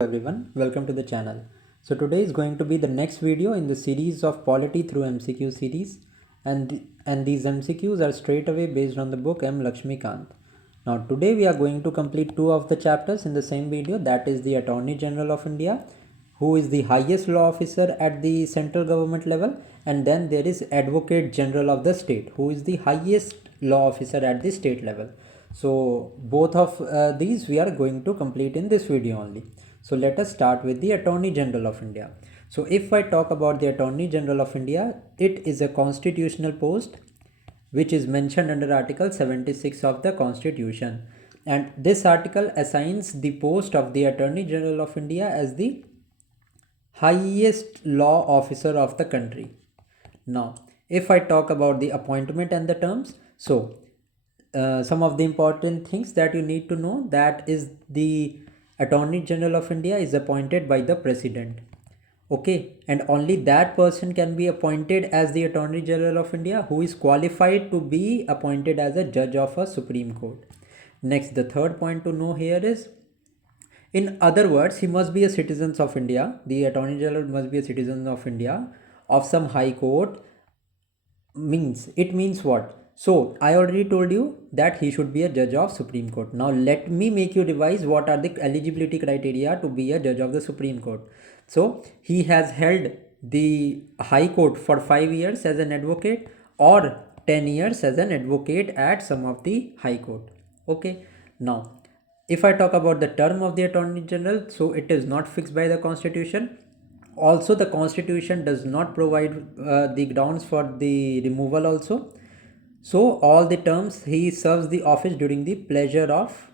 Everyone, welcome to the channel. So today is going to be the next video in the series of Polity through MCQ series, and these MCQs are straight away based on the book M. Laxmikanth. Now today we are going to complete two of the chapters in the same video, that is the Attorney General of India, who is the highest law officer at the central government level, and then there is Advocate General of the state, who is the highest law officer at the state level. So both of these we are going to complete in this video only. So let us start with the Attorney General of India. So if I talk about the Attorney General of India, it is a constitutional post which is mentioned under Article 76 of the Constitution. And this article assigns the post of the Attorney General of India as the highest law officer of the country. Now, if I talk about the appointment and the terms, so some of the important things that you need to know, that is the Attorney General of India is appointed by the President. Okay, and only that person can be appointed as the Attorney General of India who is qualified to be appointed as a judge of a Supreme Court. Next, the third point to know here is, in other words, he must be a citizen of India. The Attorney General must be a citizen of India of some high court. Means what? So I already told you that he should be a judge of Supreme Court. Now let me make you revise what are the eligibility criteria to be a judge of the Supreme Court. So he has held the High Court for 5 years as an advocate, or 10 years as an advocate at some of the High Court. Okay. Now if I talk about the term of the Attorney General, so it is not fixed by the Constitution. Also the Constitution does not provide the grounds for the removal also. So all the terms he serves the office during the pleasure of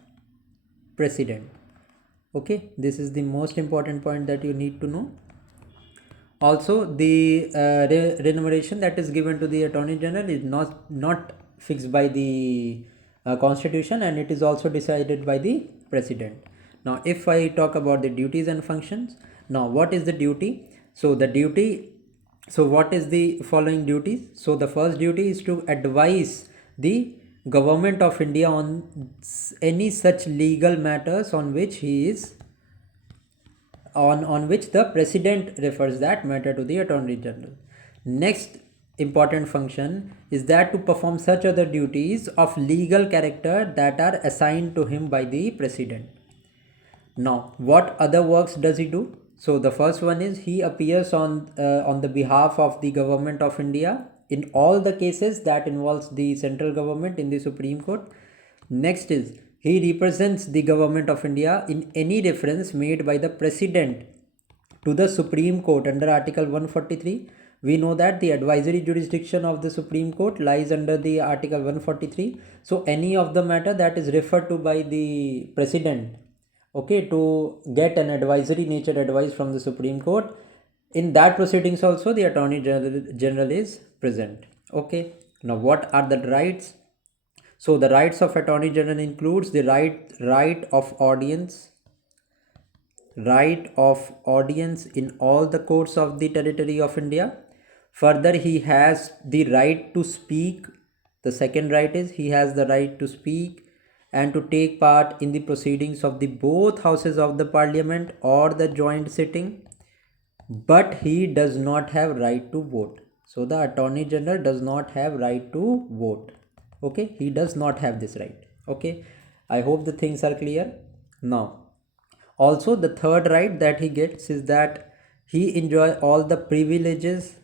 President. Okay, this is the most important point that you need to know. Also the remuneration that is given to the Attorney General is not fixed by the Constitution, and it is also decided by the President. Now if I talk about the duties and functions, now what is the duty? So what is the following duties? So the first duty is to advise the government of India on any such legal matters on which he is on which the President refers that matter to the Attorney General. Next important function is that to perform such other duties of legal character that are assigned to him by the President. Now what other works does he do? So the first one is he appears on the behalf of the government of India in all the cases that involves the central government in the Supreme Court. Next is he represents the government of India in any reference made by the President to the Supreme Court under Article 143. We know that the advisory jurisdiction of the Supreme Court lies under the Article 143. So any of the matter that is referred to by the President, okay, to get an advisory nature advice from the Supreme Court, in that proceedings also the Attorney General is present. Okay, now what are the rights? So the rights of Attorney General includes the right of audience in all the courts of the territory of India. Further, he has the right to speak. The second right is he has the right to speak and to take part in the proceedings of the both houses of the parliament or the joint sitting, but he does not have right to vote. So the Attorney General does not have right to vote. Okay, he does not have this right. Okay, I hope the things are clear. Now also the third right that he gets is that he enjoy all the privileges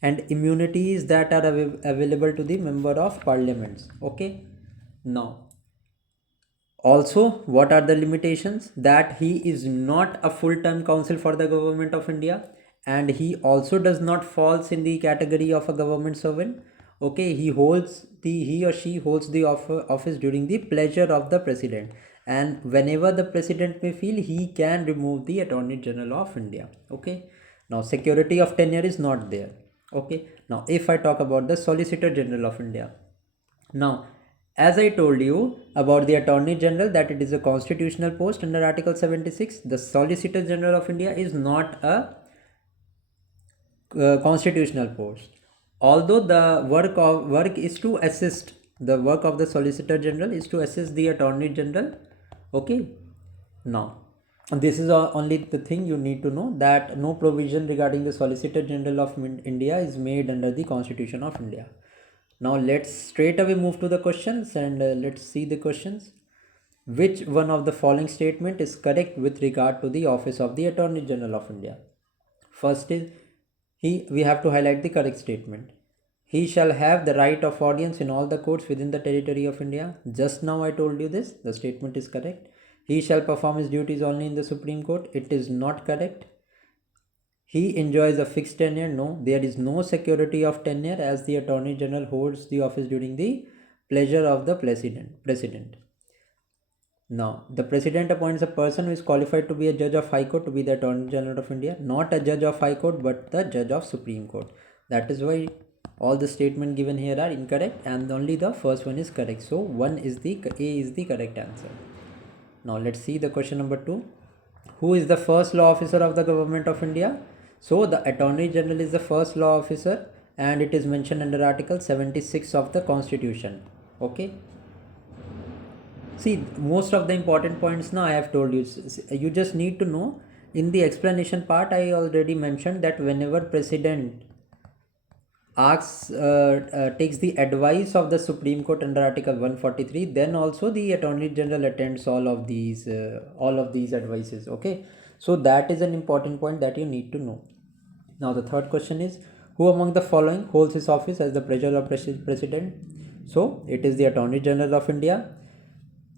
and immunities that are available to the member of parliaments. Okay, now also what are the limitations? That he is not a full-time counsel for the government of India, and he also does not falls in the category of a government servant. Okay, he or she holds the office during the pleasure of the President, and whenever the President may feel, he can remove the Attorney General of India. Okay, now security of tenure is not there. Okay, now if I talk about the Solicitor General of India, now as I told you about the Attorney General, that it is a constitutional post under Article 76, the Solicitor General of India is not a constitutional post. Although the work is to assist, the work of the Solicitor General is to assist the Attorney General. Okay, now And this is only the thing you need to know, that no provision regarding the Solicitor General of India is made under the Constitution of India. Now let's straight away move to the questions, and let's see the questions. Which one of the following statement is correct with regard to the office of the Attorney General of India? First is, we have to highlight the correct statement. He shall have the right of audience in all the courts within the territory of India. Just now I told you this. The statement is correct. He shall perform his duties only in the Supreme Court. It is not correct. He enjoys a fixed tenure. No, there is no security of tenure, as the Attorney General holds the office during the pleasure of the President. Now, the President appoints a person who is qualified to be a judge of High Court to be the Attorney General of India. Not a judge of High Court, but the judge of Supreme Court. That is why all the statements given here are incorrect, and only the first one is correct. So, A is the correct answer. Now, let's see the question number 2. Who is the first law officer of the Government of India? So, the Attorney General is the first law officer, and it is mentioned under Article 76 of the Constitution. Okay. See, most of the important points now I have told you. You just need to know. In the explanation part, I already mentioned that whenever President takes the advice of the Supreme Court under Article 143, then also the Attorney General attends all of these advices. Okay, so that is an important point that you need to know. Now the third question is, who among the following holds his office as the pleasure of President? So it is the Attorney General of India.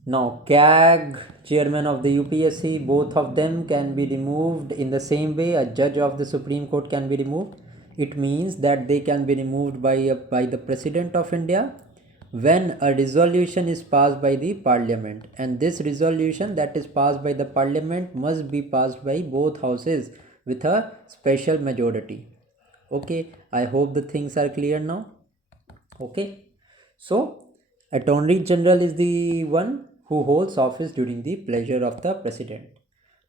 Now CAG, chairman of the UPSC, both of them can be removed in the same way a judge of the Supreme Court can be removed. It means that they can be removed by the President of India when a resolution is passed by the Parliament, and this resolution that is passed by the Parliament must be passed by both houses with a special majority. Okay, I hope the things are clear now. Okay, so Attorney General is the one who holds office during the pleasure of the President.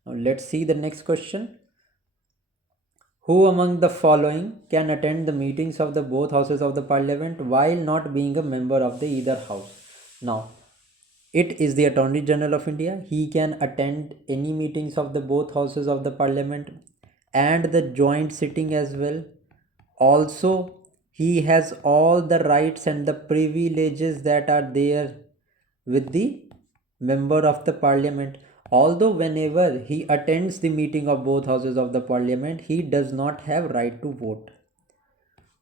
Now let's see the next question. Who among the following can attend the meetings of the both houses of the Parliament while not being a member of the either house? Now, it is the Attorney General of India. He can attend any meetings of the both houses of the Parliament and the joint sitting as well. Also, he has all the rights and the privileges that are there with the member of the Parliament. Although whenever he attends the meeting of both houses of the Parliament, he does not have right to vote.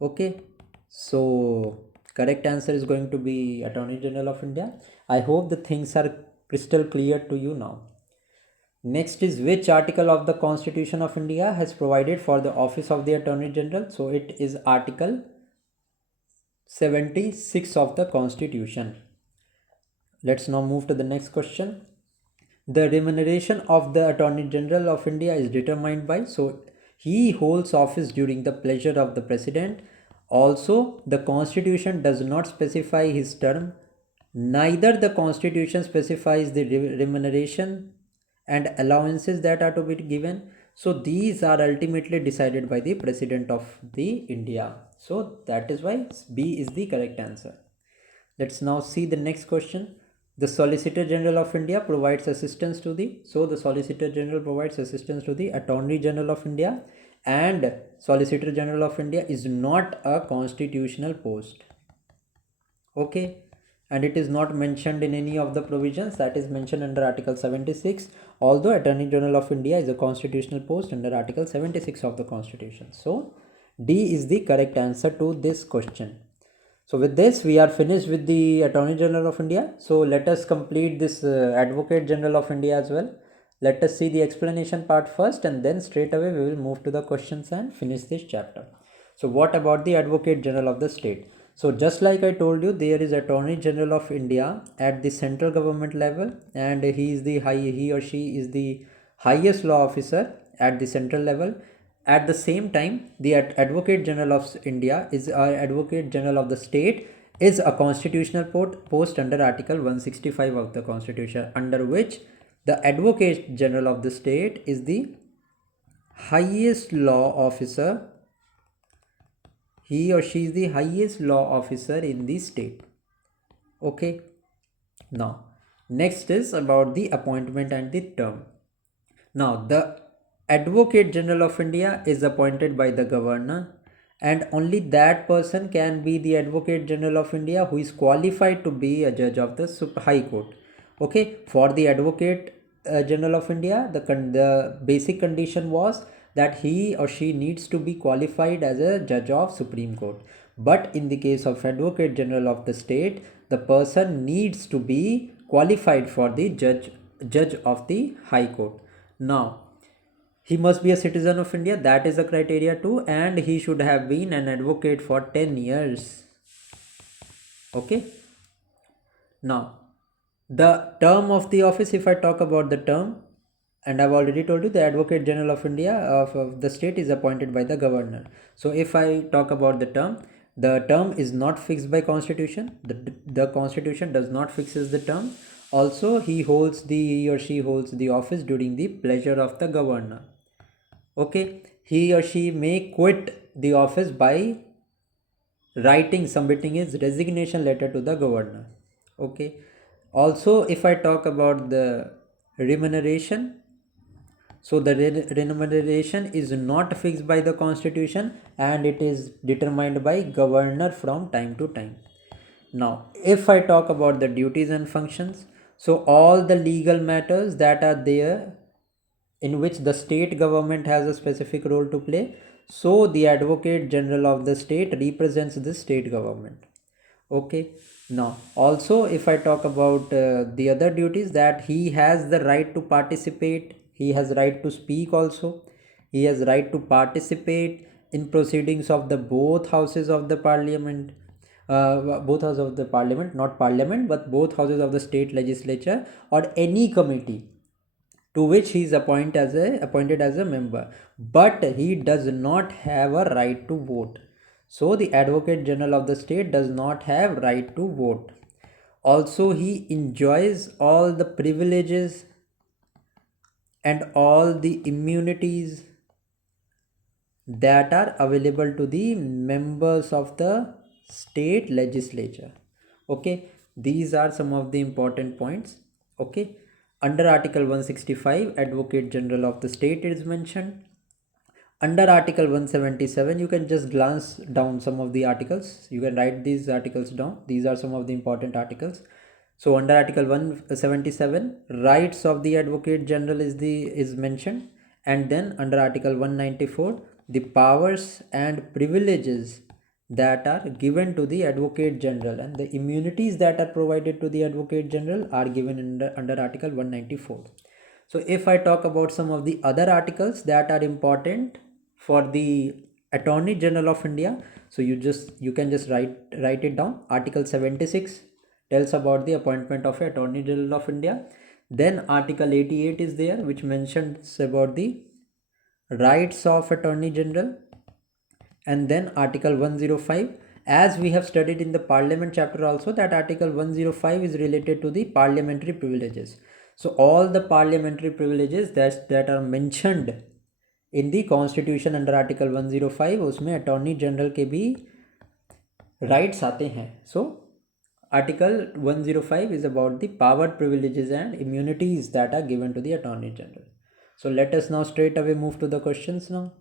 Okay, so correct answer is going to be Attorney General of India. I hope the things are crystal clear to you now. Next is, which article of the Constitution of India has provided for the office of the Attorney General? So it is Article 76 of the Constitution. Let's now move to the next question. The remuneration of the Attorney General of India is determined by, so he holds office during the pleasure of the President. Also, the Constitution does not specify his term. Neither the Constitution specifies the remuneration and allowances that are to be given. So these are ultimately decided by the President of the India. So that is why B is the correct answer. Let's now see the next question. The Solicitor General of India provides assistance to the, so the Solicitor General provides assistance to the Attorney General of India, and Solicitor General of India is not a constitutional post. Okay, and it is not mentioned in any of the provisions that is mentioned under Article 76, although Attorney General of India is a constitutional post under Article 76 of the Constitution. So D is the correct answer to this question. So with this, we are finished with the Attorney General of India. So let us complete this Advocate General of India as well. Let us see the explanation part first, and then straight away we will move to the questions and finish this chapter. So what about the Advocate General of the state? So just like I told you, there is Attorney General of India at the central government level, and he or she is the highest law officer at the central level. At the same time, the Advocate General of India is Advocate General of the state is a constitutional post under Article 165 of the Constitution, under which the Advocate General of the state is the highest law officer. He or she is the highest law officer in the state. Okay. Now, next is about the appointment and the term. Now, the Advocate General of India is appointed by the governor, and only that person can be the Advocate General of India who is qualified to be a judge of the High Court. Okay, for the Advocate General of India, the basic condition was that he or she needs to be qualified as a judge of Supreme Court. But in the case of Advocate General of the state, the person needs to be qualified for the judge of the High Court. Now, he must be a citizen of India, that is a criteria too, and he should have been an advocate for 10 years. Okay. Now, the term of the office, if I talk about the term, and I've already told you the Advocate General of India of the state is appointed by the governor. So if I talk about the term is not fixed by constitution. The constitution does not fixes the term. Also, he or she holds the office during the pleasure of the governor. Okay, he or she may quit the office by submitting his resignation letter to the governor. Okay, also if I talk about the remuneration, so the remuneration is not fixed by the constitution and it is determined by governor from time to time. Now, if I talk about the duties and functions, so all the legal matters that are there in which the state government has a specific role to play, so the Advocate General of the state represents the state government. Okay. Now, also if I talk about the other duties, that he has the right to participate, he has right to speak also, he has right to participate in proceedings of the both houses of the parliament, both houses of the parliament, not parliament, but both houses of the state legislature or any committee to which he is appointed as a member, but he does not have a right to vote. So the Advocate General of the state does not have right to vote. Also, he enjoys all the privileges and all the immunities that are available to the members of the state legislature. Okay, these are some of the important points. Okay, under Article 165, Advocate General of the state is mentioned. Under Article 177, you can just glance down some of the articles. You can write these articles down. These are some of the important articles. So under Article 177, rights of the Advocate General is mentioned, and then under Article 194, the powers and privileges that are given to the Advocate General and the immunities that are provided to the Advocate General are given under Article 194. So if I talk about some of the other articles that are important for the Attorney General of India, so you can just write it down. Article 76 tells about the appointment of Attorney General of India. Then Article 88 is there, which mentions about the rights of Attorney General. And then Article 105, as we have studied in the Parliament chapter also, that Article 105 is related to the parliamentary privileges. So all the parliamentary privileges that are mentioned in the constitution under Article 105, उसमें Attorney General के भी rights आते हैं. So Article 105 is about the power, privileges and immunities that are given to the Attorney General. So let us now straight away move to the questions now.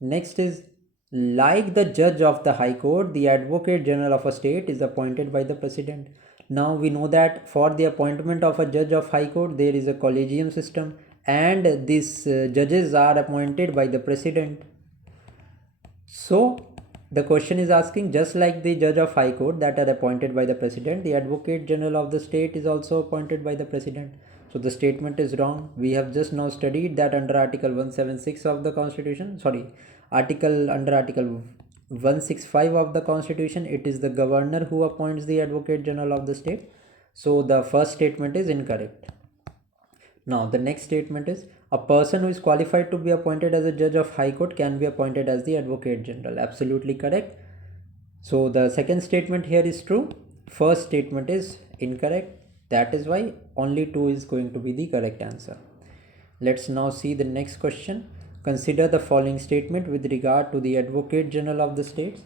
Next is, like the judge of the High Court, the Advocate General of a state is appointed by the President. Now we know that for the appointment of a judge of High Court, there is a collegium system, and these judges are appointed by the President. So the question is asking, just like the judge of High Court that are appointed by the President, the Advocate General of the state is also appointed by the President. So the statement is wrong. We have just now studied that under Article 176 of the Constitution, under Article 165 of the Constitution, it is the governor who appoints the Advocate General of the state. So the first statement is incorrect. Now the next statement is, a person who is qualified to be appointed as a judge of High Court can be appointed as the Advocate General. Absolutely correct. So the second statement here is true. First statement is incorrect. That is why only 2 is going to be the correct answer. Let's now see the next question. Consider the following statement with regard to the Advocate General of the states.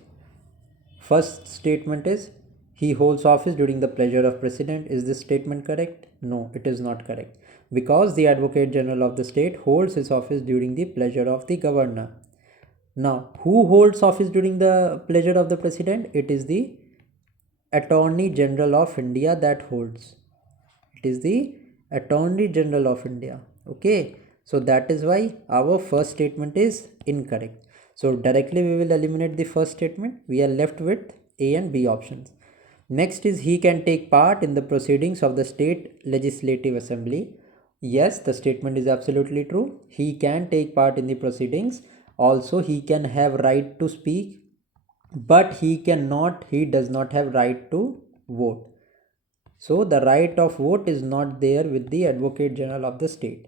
First statement is, he holds office during the pleasure of President. Is this statement correct? No, it is not correct. because the Advocate General of the state holds his office during the pleasure of the governor. Now, who holds office during the pleasure of the president? It is the Attorney General of India that holds. It is the Attorney General of India. Okay, so that is why our first statement is incorrect. So directly we will eliminate the first statement. We are left with A and B options. Next is he can take part in the proceedings of the state legislative assembly. Yes, the statement is absolutely true. He can take part in the proceedings. Also, he can have right to speak, but he does not have right to vote. So the right of vote is not there with the Advocate General of the state.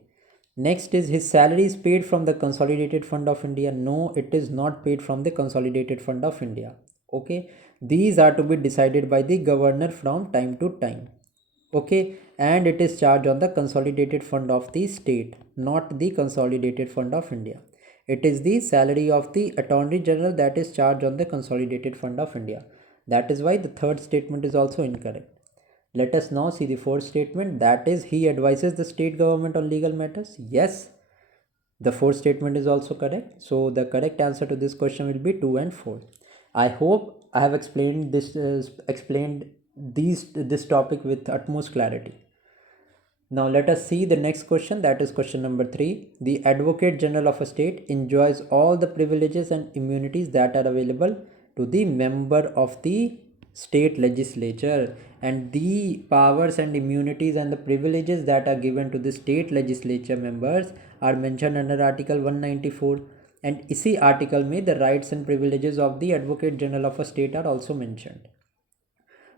Next is his salary is paid from the Consolidated Fund of India. No, it is not paid from the Consolidated Fund of India. Okay, these are to be decided by the governor from time to time. Okay, and it is charged on the Consolidated Fund of the state, not the Consolidated Fund of India. It is the salary of the Attorney General that is charged on the Consolidated Fund of India. That is why the third statement is also incorrect. Let us now see the fourth statement, that is he advises the state government on legal matters. Yes, the fourth statement is also correct. So the correct answer to this question will be 2 and 4. I hope I have explained this topic with utmost clarity. Now let us see the next question, that is question number 3. The Advocate General of a state enjoys all the privileges and immunities that are available to the member of the state legislature, and the powers and immunities and the privileges that are given to the state legislature members are mentioned under Article 194, and इसी article में the rights and privileges of the Advocate General of a state are also mentioned.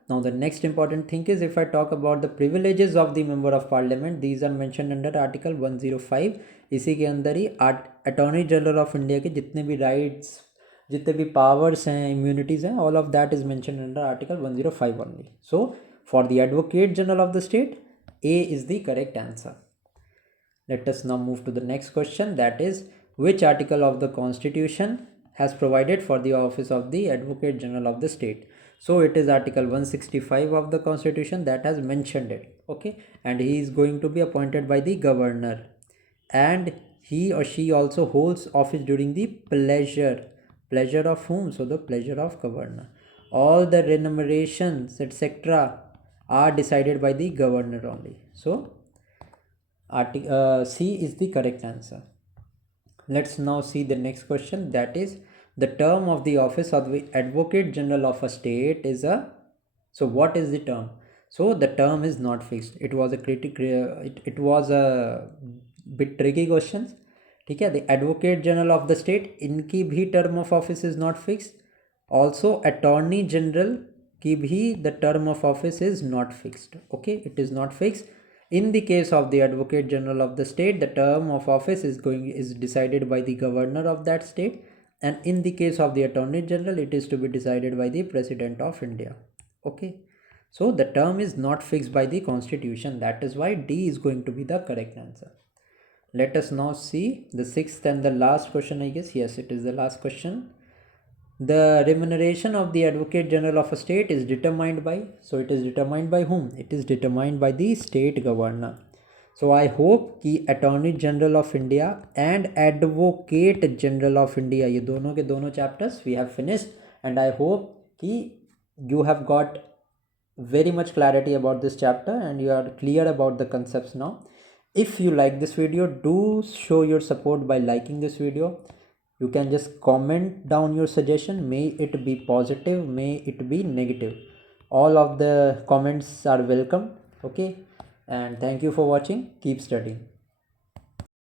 Now the next important thing is, if I talk about the privileges of the member of parliament, these are mentioned under Article 105. इसी के अंदर ही Attorney General of India के जितने भी rights, जितने भी powers हैं, immunities हैं, all of that is mentioned under Article 105 only. So for the Advocate General of the state, A is the correct answer. Let us now move to the next question, that is, which article of the Constitution has provided for the office of the Advocate General of the state? So it is Article 165 of the Constitution that has mentioned it. Okay, and he is going to be appointed by the governor, and he or she also holds office during the pleasure of whom? So the pleasure of governor. All the remunerations etc are decided by the governor only. So C is the correct answer. Let's now see the next question, that is, the term of the office of the Advocate General of a state is a, so what is the term? So the term is not fixed. It was a bit tricky questions. ठीक है, the Advocate General of the state, इनकी भी term of office is not fixed. Also Attorney General की भी the term of office is not fixed. Okay, it is not fixed. In the case of the Advocate General of the state, the term of office is decided by the governor of that state, and in the case of the Attorney General, it is to be decided by the President of India. Okay, so the term is not fixed by the Constitution. That is why D is going to be the correct answer. Let us now see the sixth and the last question, I guess. Yes, it is the last question. The remuneration of the Advocate General of a state is determined by, so it is determined by whom? It is determined by the state governor. So I hope कि Attorney General of India and Advocate General of India, ये दोनों के दोनों chapters we have finished, and I hope कि you have got very much clarity about this chapter and you are clear about the concepts now. If you like this video, do show your support by liking this video. You can just comment down your suggestion. May it be positive, may it be negative. All of the comments are welcome. Okay, and thank you for watching. Keep studying.